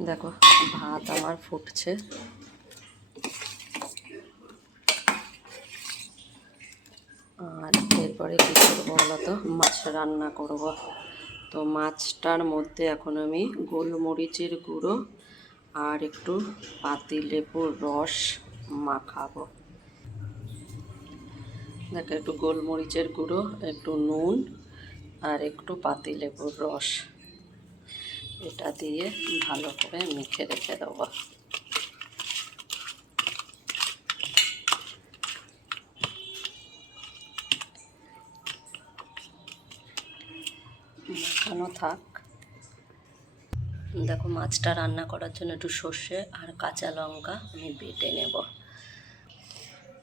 দেখো, ভাত আমার ফুটছে। আর এরপরে কী করব বলো তো? মাছ রান্না করব। তো মাছটার মধ্যে এখন আমি গোলমরিচের গুঁড়ো আর একটু পাতি লেবুর রস মাখাবো। দেখো, একটু গোলমরিচের গুঁড়ো, একটু নুন আর একটু পাতি লেবুর রস। এটা দিয়ে ভালো করে মেখে রেখে দেবো। মাখানো থাক। দেখো মাছটা রান্না করার জন্য একটু সর্ষে আর কাঁচা লঙ্কা আমি বেটে নেব।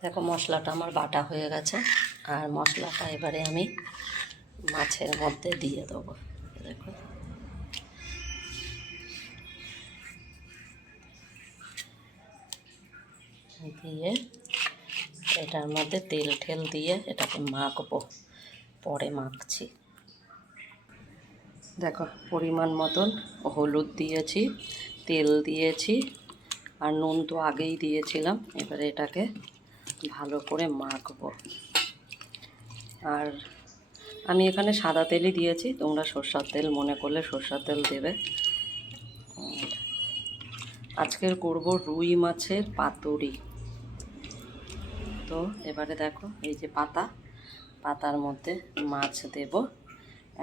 দেখো মশলাটা আমার বাটা হয়ে গেছে আর মশলাটা এবারে আমি মাছের মধ্যে দিয়ে দেবো। দেখো। দিয়ে এটার মধ্যে তেল ঠেল দিয়ে এটাকে মাখবো। পরে মাখছি। দেখো, পরিমাণ মতন হলুদ দিয়েছি, তেল দিয়েছি, আর নুন তো আগেই দিয়েছিলাম। এবারে এটাকে ভালো করে মাখবো। আর আমি এখানে সাদা তেলই দিয়েছি, তোমরা সর্ষার তেল মনে করলে সর্ষার তেল দেবে। আজকের করব রুই মাছের পাতুরি। তো এবারে দেখো এই যে পাতা, পাতার মধ্যে মাছ দেব।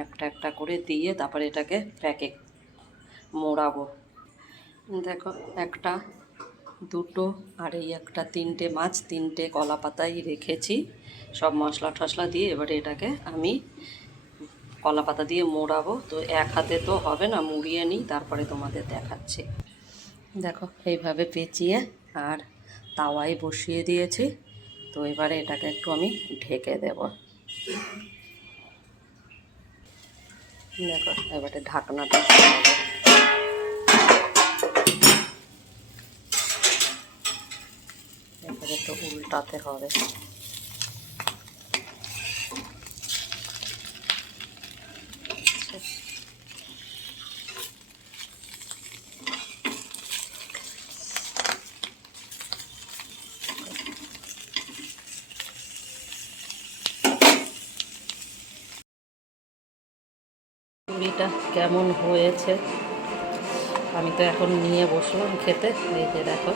একটা একটা করে দিয়ে তারপরে এটাকে প্যাকে মোড়াবো। দেখো একটা, দুটো আর এই একটা তিনটে মাছ, তিনটে কলা পাতাই রেখেছি। সব মশলা টশলা দিয়ে এবারে এটাকে আমি কলা পাতা দিয়ে মোড়াবো। তো এক হাতে তো হবে না, মুড়িয়ে নিই, তারপরে তোমাদের দেখাচ্ছি। দেখো এইভাবে পেঁচিয়ে আর তাওয়ায় বসিয়ে দিয়েছি। তো এবারে এটাকে একটু আমি ঢেকে দেব। দেখো এবারে ঢাকনাটা এবারে তো উল্টাতে হবে। পুরিটা কেমন হয়েছে? আমি তো এখন নিয়ে বসলাম খেতে। এই যে দেখো।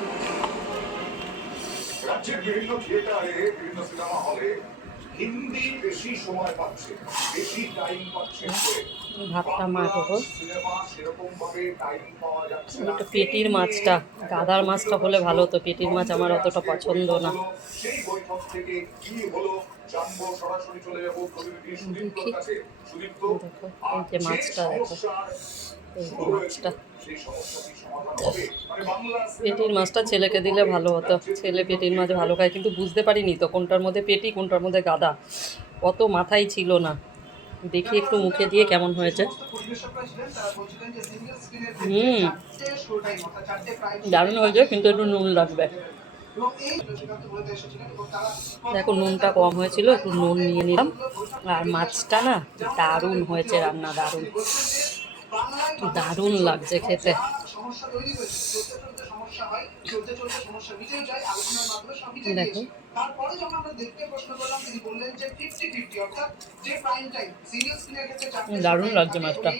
হিন্দি বেশি সময় পাচ্ছে বেশি টাইম পাচ্ছে। ভাতটা যাচ্ছে না। একটু পেটির মাছটা গাদার মাছটা হলে ভালো হতো পেটির মাছ আমার অতটা পছন্দ না। সেই বৈঠক থেকে কি হলো জানব সরাসরি চলে যাব প্রতিনিধি সুদীপ্তর কাছে। সুদীপ্ত দেখো এই যে মাছটা দেখো। এই মাছটা। পেটির মাছটা ছেলেকে দিলে ভালো হতো। ছেলে পেটির মাছ ভালো খায়, কিন্তু বুঝতে পারিনি তো কোনটার মধ্যে পেটি, কোনটার মধ্যে গাদা। অত মাথায় ছিল না। দেখি একটু মুখে দিয়ে কেমন হয়েছে। হুম। দারুণ হয়েছে, কিন্তু একটু নুন লাগবে। দেখো, নুনটা কম হয়েছিল, একটু নুন নিয়ে নিলাম। আর মাছটা না দারুণ হয়েছে, রান্না দারুণ। দারুণ লাগছে খেতে। দেখো। দারুণ লাগছে মাছটা।